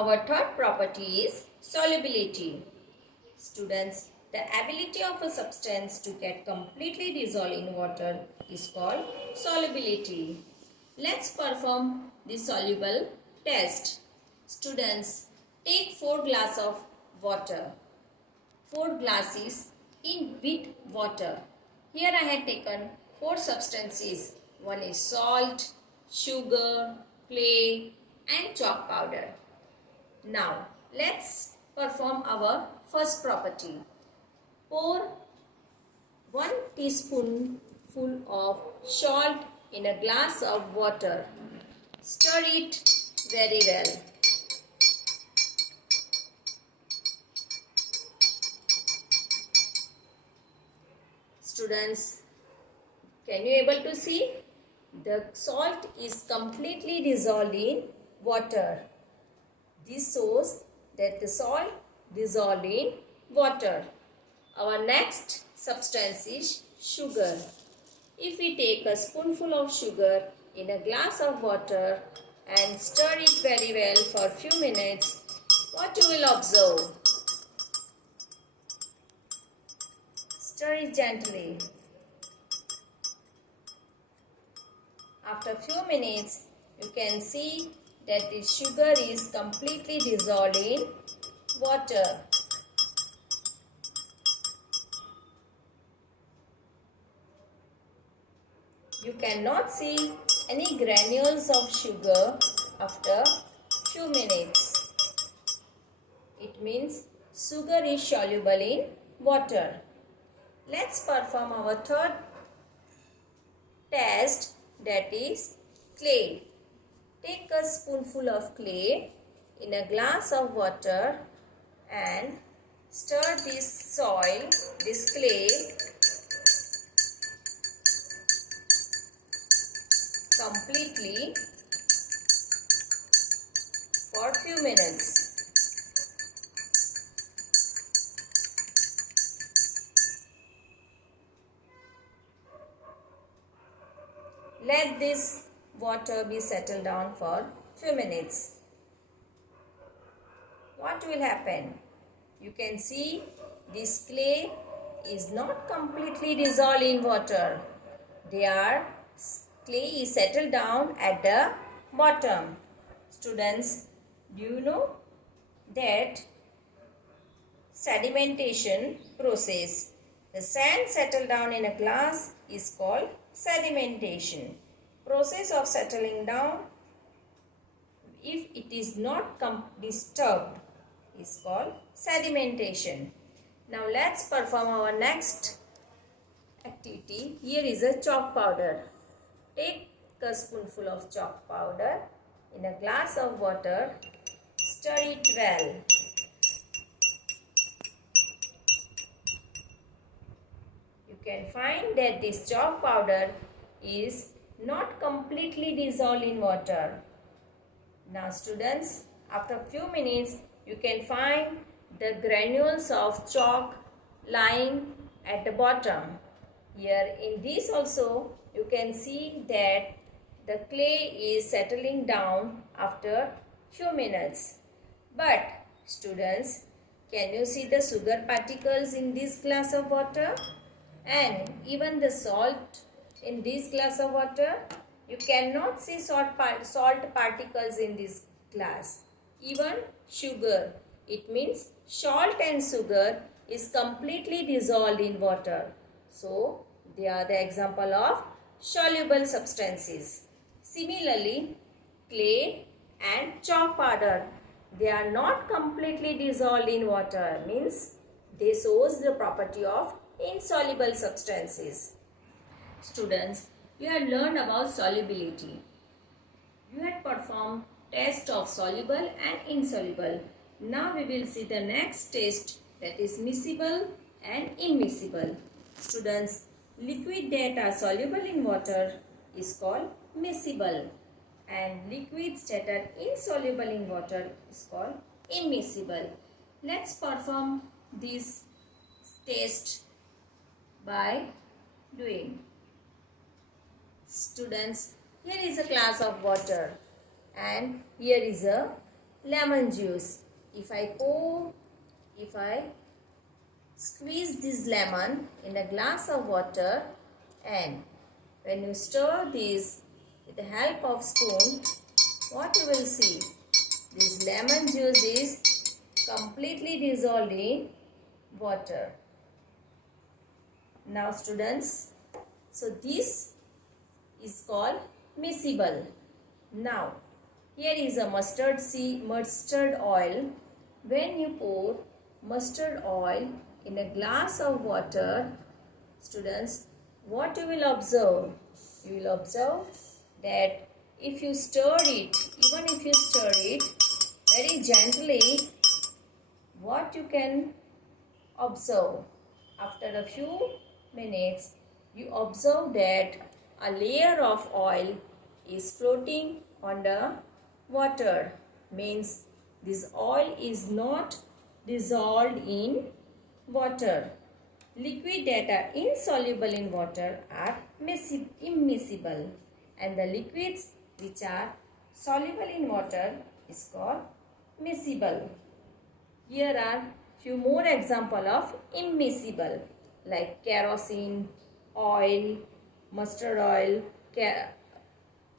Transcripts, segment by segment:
Our third property is solubility. Students, the ability of a substance to get completely dissolved in water is called solubility. Let's perform the soluble test. Students, take 4 glasses of water. 4 glasses in with water. Here I have taken 4 substances. One is salt, sugar, clay and chalk powder. Now, let's perform our first property. Pour 1 teaspoonful of salt in a glass of water. Stir it very well. Students, can you able to see? The salt is completely dissolved in water. This shows that the salt dissolved in water. Our next substance is sugar. If we take a spoonful of sugar in a glass of water and stir it very well for a few minutes, what you will observe? Stir it gently. After a few minutes, you can see that the sugar is completely dissolved in water. You cannot see any granules of sugar after few minutes. It means sugar is soluble in water. Let's perform our third test, that is clay. Take a spoonful of clay in a glass of water and stir this clay completely for few minutes. Let this water be settled down for few minutes. What will happen? You can see this clay is not completely dissolved in water. Clay is settled down at the bottom. Students, do you know that sedimentation process? The sand settled down in a glass is called sedimentation. Process of settling down, if it is not disturbed, is called sedimentation. Now let's perform our next activity. Here is a chalk powder. Take a spoonful of chalk powder in a glass of water. Stir it well. You can find that this chalk powder is not completely dissolved in water. Now students, after a few minutes, you can find the granules of chalk lying at the bottom. Here in this also, you can see that the clay is settling down after few minutes. But students, can you see the sugar particles in this glass of water? And even the salt in this glass of water? You cannot see salt particles in this glass. Even sugar, it means salt and sugar is completely dissolved in water. So, they are the example of soluble substances. Similarly, clay and chalk powder, they are not completely dissolved in water, means they shows the property of insoluble substances. Students, you had learned about solubility. You had performed test of soluble and insoluble. Now we will see the next test, that is miscible and immiscible. Students, liquid that are soluble in water is called miscible and liquids that are insoluble in water is called immiscible. Let's perform this test by doing. Students, here is a glass of water and here is a lemon juice. If I squeeze this lemon in a glass of water, and when you stir this with the help of spoon, what you will see? This lemon juice is completely dissolved in water. Now students, so this is called miscible. Now here is a mustard oil. When you pour mustard oil in a glass of water, students, what you will observe? You will observe that if you stir it, even if you stir it very gently, what you can observe? After a few minutes, you observe that a layer of oil is floating on the water. Means this oil is not dissolved in water. Liquid that are insoluble in water are immiscible, and the liquids which are soluble in water is called miscible. Here are few more examples of immiscible, like kerosene, oil, mustard oil,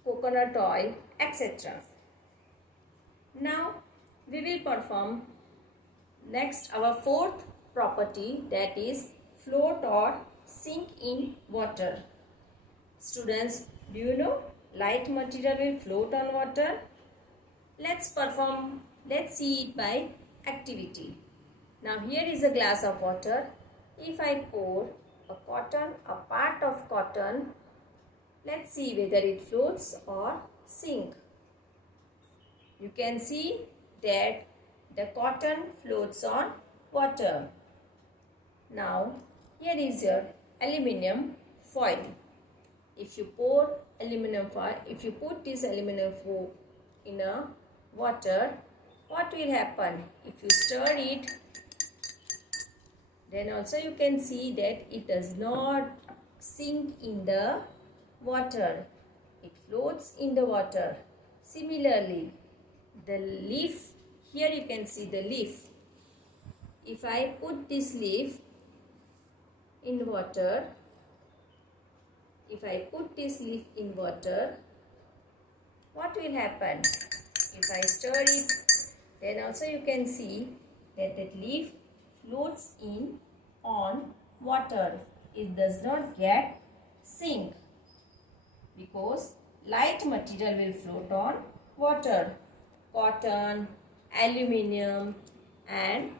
coconut oil, etc. Now we will perform next our fourth property, that is float or sink in water. Students, do you know light material will float on water? Let's see it by activity. Now here is a glass of water. If I pour a part of cotton, let's see whether it floats or sink. You can see that the cotton floats on water. Now here is your aluminum foil. If you put this aluminum foil in a water, what will happen? If you stir it, then also you can see that it does not sink in the water. It floats in the water. Similarly, the leaf, here you can see the leaf. If I put this leaf in water, what will happen? If I stir it, then also you can see that the leaf floats in on water. It does not get sink because light material will float on water. Cotton, aluminium and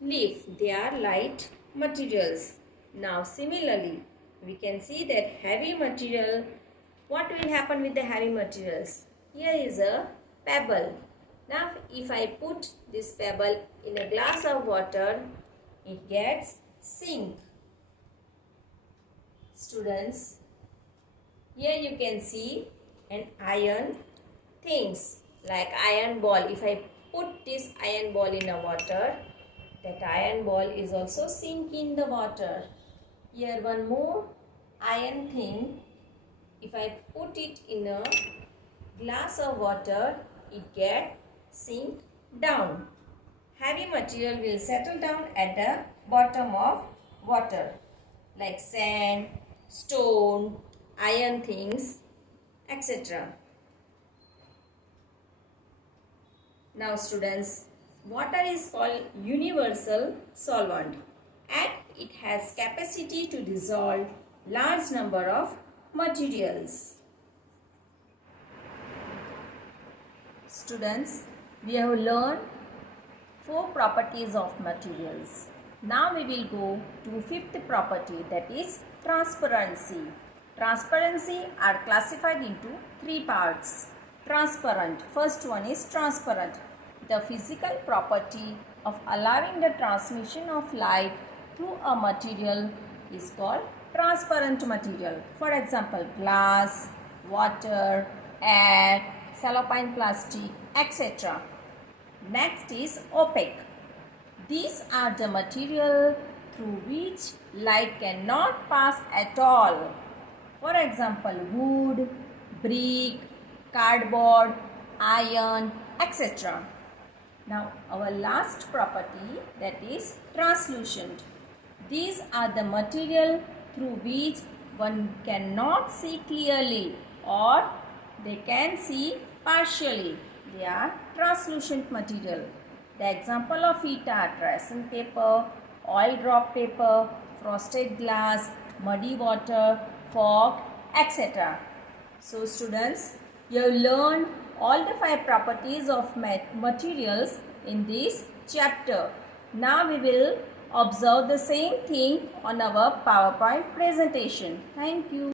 leaf, they are light materials. Now similarly, we can see that heavy material, what will happen with the heavy materials? Here is a pebble. Now if I put this pebble in a glass of water, it gets sink. Students, here you can see an iron things like iron ball. If I put this iron ball in a water, that iron ball is also sink in the water. Here one more iron thing. If I put it in a glass of water, it get sink down. Heavy material will settle down at the bottom of water like sand, stone, iron things, etc. Now students, water is called universal solvent and it has capacity to dissolve large number of materials. Students, we have learned 4 properties of materials. Now we will go to fifth property, that is transparency. Transparency are classified into 3 parts. Transparent. First one is transparent. The physical property of allowing the transmission of light through a material is called transparent material. For example, glass, water, air, cellophane plastic, etc. Next is opaque. These are the material through which light cannot pass at all. For example, wood, brick, cardboard, iron, etc. Now our last property, that is translucent. These are the material through which one cannot see clearly or they can see partially. They are translucent material. The example of it are tracing paper, oil drop paper, frosted glass, muddy water, fog, etc. So students, you have learned all the 5 properties of materials in this chapter. Now we will observe the same thing on our PowerPoint presentation. Thank you.